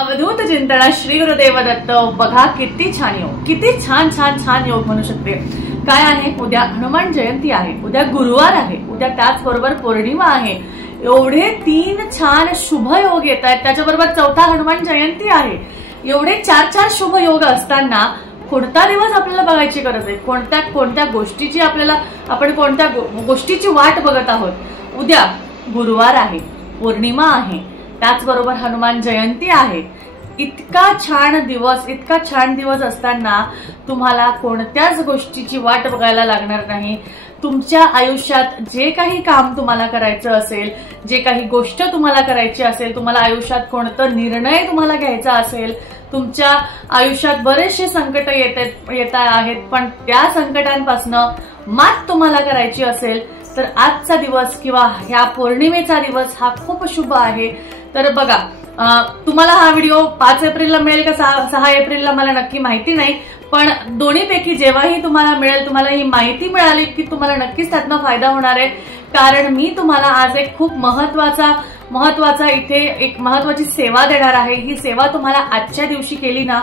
अवधूत चिंतना श्री गुरुदेव दत्त। बघा किती छान योग, किती छान छान छान योग म्हणू शकते। काय आहे, उद्या हनुमान जयंती आहे, उद्या गुरुवार आहे, उद्या त्याचबरोबर पौर्णिमा आहे। एवढे 3 छान शुभ योग येत आहेत, त्याच्याबरोबर चौथा हनुमान जयंती आहे। एवढे 4 शुभ योग असताना कोणता दिवस आपल्याला बघायची गरज आहे? कोणत्या गोष्टीची आपण कोणत्या गोष्टीची वाट बघत आहोत? उद्या गुरुवार आहे, पौर्णिमा आहे, त्याचबरोबर हनुमान जयंती आहे। इतका छान दिवस असताना तुम्हाला कोणत्याच गोष्टीची वाट बघायला लागणार नाही। तुमच्या आयुष्यात जे काही काम तुम्हाला करायचं असेल, जे काही गोष्ट तुम्हाला करायची असेल, तुम्हाला आयुष्यात कोणता निर्णय तुम्हाला घ्यायचा असेल, तुमच्या आयुष्यात बरेचसे संकट येत आहेत, पण त्या संकटांपासून मात तुम्हाला करायची असेल तर आजचा दिवस किंवा ह्या पौर्णिमेचा दिवस हा खूप शुभ आहे। तर बघा, तुम्हाला हा व्हिडिओ 5 एप्रिलला मिळेल का 6 एप्रिलला मला नक्की माहिती नाही, पण दोन्हीपैकी जेव्हाही तुम्हाला मिळेल, तुम्हाला ही माहिती मिळाली की तुम्हाला नक्कीच त्यातनं फायदा होणार आहे। कारण मी तुम्हाला आज एक खूप महत्वाचा इथे एक महत्वाची सेवा देणार आहे। ही सेवा तुम्हाला आजच्या दिवशी केली ना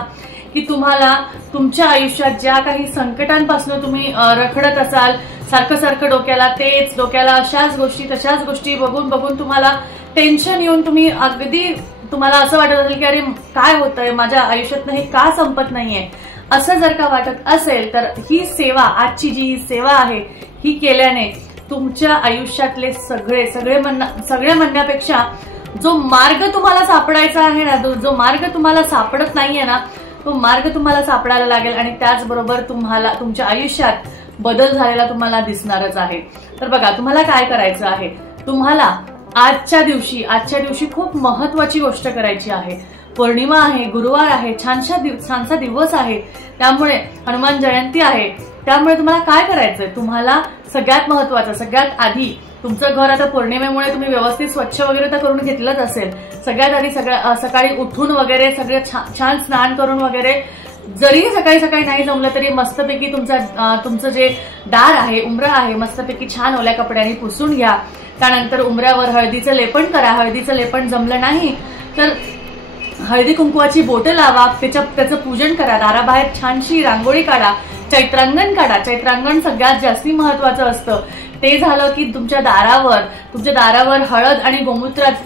की तुम्हाला तुमच्या आयुष्यात ज्या काही संकटांपासून तुम्ही रखडत असाल, सारखं डोक्याला अशाच गोष्टी तशाच गोष्टी बघून तुम्हाला टेन्शन येऊन तुम्हाला असं वाटत असेल की अरे काय होतंय, माझ्या आयुष्यातनं हे का संपत नाहीये, असं जर का वाटत असेल तर ही सेवा, आजची जी सेवा आहे, ही केल्याने तुमच्या आयुष्यातले सगळे म्हणण्यापेक्षा जो मार्ग तुम्हाला सापडायचा आहे ना, जो मार्ग तुम्हाला सापडत नाहीये ना, तो मार्ग तुम्हाला सापडायला लागेल आणि त्याचबरोबर तुम्हाला तुमच्या आयुष्यात बदल झालेला तुम्हाला दिसणारच आहे। तर बघा, तुम्हाला काय करायचं आहे, तुम्हाला आजच्या दिवशी खूप महत्वाची गोष्ट करायची आहे। पौर्णिमा आहे, गुरुवार आहे, छानसा दिवस आहे, त्यामुळे हनुमान जयंती आहे, त्यामुळे तुम्हाला काय करायचंय, तुम्हाला सगळ्यात महत्वाचं, सगळ्यात आधी तुमचं घर आता पौर्णिमेमुळे तुम्ही व्यवस्थित स्वच्छ वगैरे तर करून घेतलंच असेल। सगळ्यात आधी सकाळी उठून वगैरे सगळं छान स्नान करून वगैरे, जरी सकाळी नाही जमलं तरी मस्तपैकी तुमचं जे दार आहे, उंबरा आहे, मस्तपैकी छान ओल्या कपड्यांनी पुसून घ्या। त्यानंतर उंबऱ्यावर हळदीचं लेपन करा। हळदीचं लेपन जमलं नाही तर हळदी कुंकवाची बोटं लावा, त्याचं पूजन करा। दाराबाहेर छानशी रांगोळी काढा, चैत्रांगण काढा। चैत्रांगण सगळ्यात जास्ती महत्वाचं असतं। ते झालं की तुमच्या दारावर हळद आणि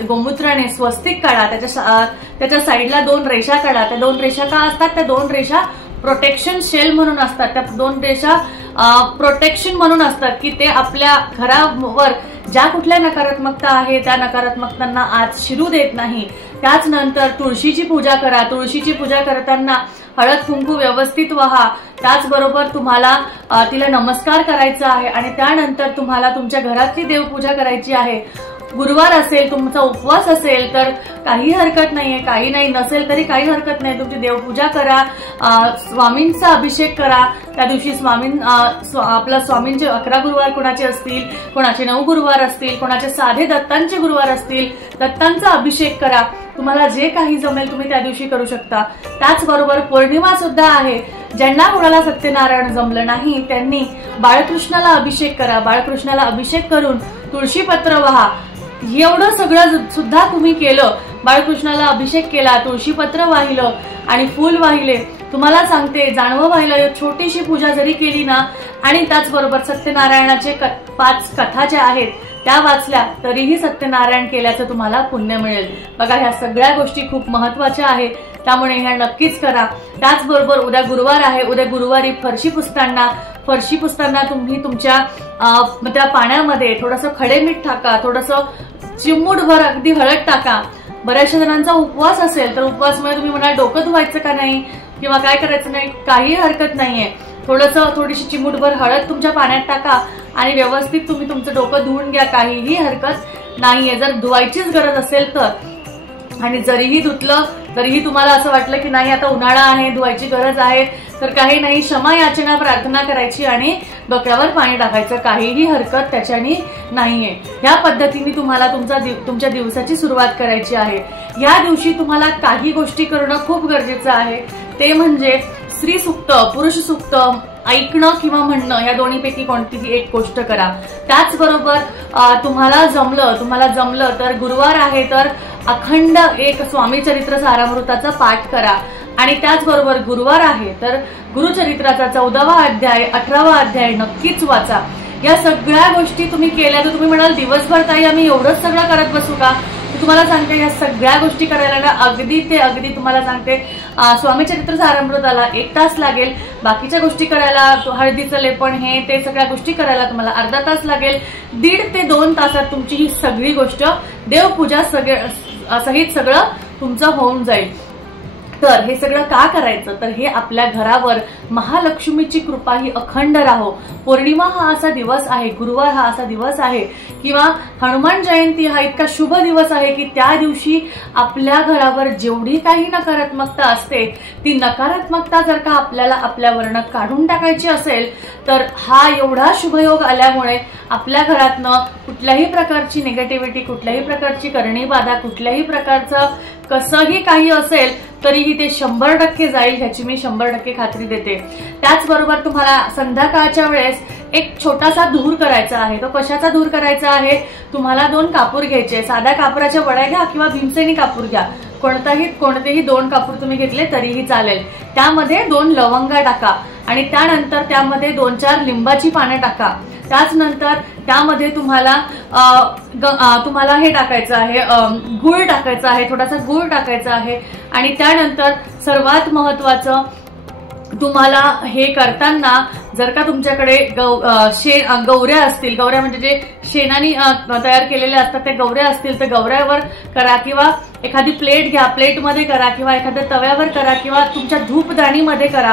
गोमूत्राने स्वस्तिक काढा। त्याच्या साईडला 2 रेषा काढा। त्या 2 रेषा का असतात? त्या 2 रेषा प्रोटेक्शन शेल म्हणून असतात। त्या 2 रेषा प्रोटेक्शन म्हणून असतात की ते आपल्या घरावर ज्या कुठल्या नकारात्मकता आहे त्या नकारात्मकतांना आत शिरू देत नाही। त्याच नंतर तुळशीची पूजा करा। तुळशीची पूजा करताना हळद कुंकू व्यवस्थित वाहा। त्याचबरोबर तुम्हाला तिला नमस्कार करायचा आहे आणि त्यानंतर तुम्हाला तुमच्या घरातली देवपूजा करायची आहे। गुरुवार असेल, तुमचा उपवास असेल तर काही हरकत नाहीये, काही नाही नसेल तरी काही हरकत नाही, तुमची देवपूजा करा, स्वामींचा अभिषेक करा। त्या दिवशी स्वामींचे 11 गुरुवार कोणाचे असतील, कोणाचे 9 गुरुवार असतील, कोणाचे साधे दत्तांचे गुरुवार असतील, दत्तांचा अभिषेक करा। तुम्हाला जे काही जमेल तुम्ही त्या दिवशी करू शकता। त्याचबरोबर पौर्णिमा सुद्धा आहे। ज्यांना कोणाला सत्यनारायण जमलं नाही त्यांनी बाळकृष्णाला अभिषेक करा। बाळकृष्णाला अभिषेक करून तुळशीपत्र वाहा। एवढं सगळं सुद्धा तुम्ही केलं, बाळकृष्णाला अभिषेक केला, तुळशीपत्र वाहिलं आणि फूल वाहिले, तुम्हाला सांगते जाणवं वाहिलं, छोटीशी पूजा जरी केली ना आणि त्याचबरोबर सत्यनारायणाचे 5 कथा ज्या आहेत त्या वाचल्या तरीही सत्यनारायण केल्याचं तुम्हाला पुण्य मिळेल। बघा, ह्या सगळ्या गोष्टी खूप महत्वाच्या आहेत, त्यामुळे ह्या नक्कीच करा। त्याचबरोबर उद्या गुरुवार आहे। उद्या गुरुवारी फरशी पुसताना तुम्ही तुमच्या त्या पाण्यामध्ये थोडंसं खडे मीठ टाका, थोडंसं चिमूटभर अगदी हळद टाका। बऱ्याचशा जणांचा उपवास असेल तर उपवासमुळे तुम्ही म्हणाल डोकं धुवायचं का नाही किंवा काय करायचं नाही, काही हरकत नाहीये। थोडीशी चिमूटभर हळद तुमच्या पाण्यात टाका आणि व्यवस्थित तुम्ही तुमचं डोकं धुवून घ्या, काहीही हरकत नाहीये। जर धुवायचीच गरज असेल तर, आणि जरीही धुतलं तरीही तुम्हाला असं वाटलं की नाही आता उन्हाळा आहे, धुवायची गरज आहे, तर काही नाही, क्षमा याचना प्रार्थना करायची आणि डोक्यावर पाणी टाकायचं, काहीही हरकत त्याच्यानी नाहीये। या पद्धतीने तुम्हाला तुमच्या दिवसाची सुरुवात करायची आहे। या दिवशी तुम्हाला काही गोष्टी करणं खूप गरजेचं आहे, ते म्हणजे स्त्री सूक्त, पुरुष सूक्त ऐकणं किंवा म्हणणं, या दोन्हीपैकी कोणतीही एक गोष्ट करा। त्याचबरोबर तुम्हाला जमलं तर गुरुवार आहे तर अखंड एक स्वामी चरित्र सारामृताचा पाठ करा। आणि त्याचबरोबर गुरुवार आहे तर गुरुचरित्राचा 14वा अध्याय 18वा अध्याय नक्कीच वाचा। या सगळ्या गोष्टी तुम्ही केल्या तर तुम्ही म्हणाल दिवसभर ताई आम्ही एवढंच सगळं करत बसू का? तुम्हाला सांगते या सगळ्या गोष्टी करायला ना अगदी ते अगदी तुम्हाला सांगते स्वामी चरित्र सारामृताला 1 तास लागेल, बाकीच्या गोष्टी करायला हळदीचं लेपण हे ते सगळ्या गोष्टी करायला तुम्हाला अर्धा तास लागेल। 1.5 ते 2 तासात तुमची ही सगळी गोष्ट देवपूजा सहित सगळं तुमचं होऊन जाईल। तर हे सगळं का करायचं तर हे आपल्या घरावर महालक्ष्मीची कृपा ही अखंड राहो। पौर्णिमा हा असा दिवस आहे, गुरुवार हा असा दिवस आहे किंवा हनुमान जयंती हा इतका शुभ दिवस आहे की त्या दिवशी आपल्या घरावर जेवढी काही नकारात्मकता असते ती नकारात्मकता जर का आपल्याला आपल्यावरनं काढून टाकायची असेल तर हा एवढा शुभयोग आल्यामुळे आपल्या घरातनं कुठल्याही प्रकारची निगेटिव्हिटी, कुठल्याही प्रकारची करणी बाधा, कुठल्याही प्रकारचं कसंही काही असेल तरीही ते 100% जाईल ह्याची मी 100% खात्री देते। त्याचबरोबर तुम्हाला संध्याकाळच्या वेळेस एक छोटासा धूर करायचा आहे। तो कशाचा धूर करायचा आहे? तुम्हाला 2 कापूर घ्यायचे, साध्या कापराच्या वड्या घ्या किंवा भीमसेनी कापूर घ्या, कोणतेही 2 कापूर तुम्ही घेतले तरीही चालेल। त्यामध्ये 2 लवंगा टाका आणि त्यानंतर त्यामध्ये 2-4 लिंबाची पानं टाका। त्याचनंतर त्यामध्ये तुम्हाला हे टाकायचं आहे, गूळ टाकायचा आहे, थोडासा गूळ टाकायचा आहे। आणि त्यानंतर सर्वात महत्वाचं तुम्हाला हे करताना जर का तुमच्याकडे गौऱ्या असतील, गौऱ्या म्हणजे जे शेणाने तयार केलेल्या असतात त्या गौऱ्या असतील तर गौऱ्यावर करा किंवा एखादी प्लेट घ्या, प्लेटमध्ये करा किंवा एखाद्या तव्यावर करा किंवा तुमच्या धूपदाणीमध्ये करा।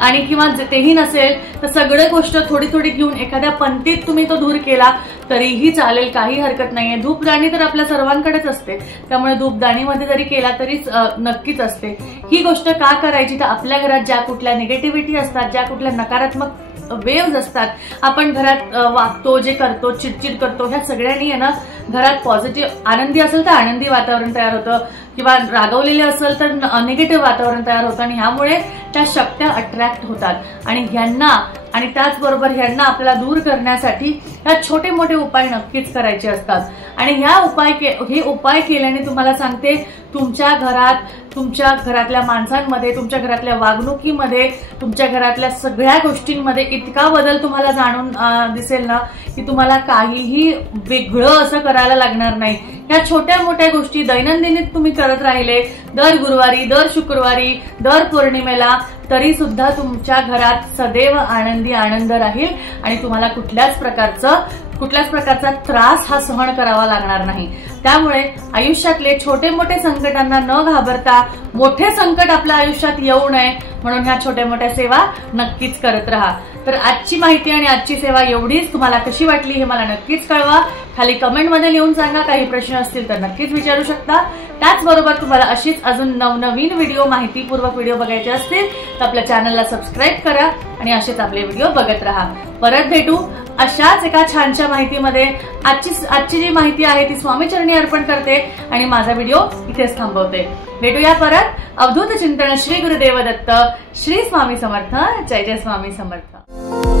आणि किंवा तेही नसेल तर सगळं गोष्ट थोडी थोडी घेऊन एखाद्या पंतीत तुम्ही तो धूर केला तरीही चालेल, काही हरकत नाहीये। धूपदाणी तर आपल्या सर्वांकडेच असते त्यामुळे धूपदाणीमध्ये जरी केला तरीच नक्कीच असते। ही गोष्ट का करायची तर आपल्या घरात ज्या कुठल्या निगेटिव्हिटी असतात, ज्या कुठल्या नकारात्मक वेव्ज असतात, आपण घरात वागतो, जे करतो, चिडचिड करतो, ह्या सगळ्यांनी ना घरात पॉझिटिव्ह आनंदी असेल तर आनंदी वातावरण तयार होतं किंवा रागवलेले असेल तर निगेटिव्ह वातावरण तयार होतं आणि ह्यामुळे त्या शक्त्या अट्रॅक्ट होतात। आणि त्याचबरोबर ह्यांना आपल्याला दूर करण्यासाठी ह्या छोटे मोठे उपाय नक्कीच करायचे असतात। आणि हे उपाय केल्याने तुम्हाला सांगते तुमच्या घरात, तुमच्या घरातल्या माणसांमध्ये, तुमच्या घरातल्या वागणुकीमध्ये, तुमच्या घरातल्या सगळ्या गोष्टींमध्ये इतका बदल तुम्हाला जाणून दिसेल ना की तुम्हाला काहीही वेगळं असं करायला लागणार नाही। ह्या छोट्या मोठ्या गोष्टी दैनंदिनीत तुम्ही करत राहिले दर गुरुवारी, दर शुक्रवारी, दर पौर्णिमेला तरी सुद्धा तुमच्या घरात सदैव आनंद राहील आणि तुम्हाला कुठल्याच प्रकारचा त्रास हा सहन करावा लागणार नाही। त्यामुळे आयुष्यातले छोटे मोठे संकटांना न घाबरता मोठे संकट आपल्या आयुष्यात येऊ नये म्हणून ह्या छोट्या मोठ्या सेवा नक्कीच करत राहा। तर आजची माहिती आणि आजची सेवा एवढीच। तुम्हाला कशी वाटली हे मला नक्कीच कळवा, खाली कमेंटमध्ये लिहून सांगा। काही प्रश्न असतील तर नक्कीच विचारू शकता। त्याचबरोबर तुम्हाला अशीच अजून नवनवीन व्हिडिओ, माहितीपूर्वक व्हिडिओ बघायचे असतील तर आपल्या चॅनलला सबस्क्राईब करा आणि असेच आपले व्हिडिओ बघत राहा। परत भेटू अशाच एका छानशा माहितीमध्ये। आजची जी माहिती आहे ती स्वामीचरणी अर्पण करते आणि माझा व्हिडिओ इथेच थांबवते। भेटूया परत। अवधूत चिंतन श्री गुरुदेव दत्त, श्री स्वामी समर्थ, जय जय स्वामी समर्थ।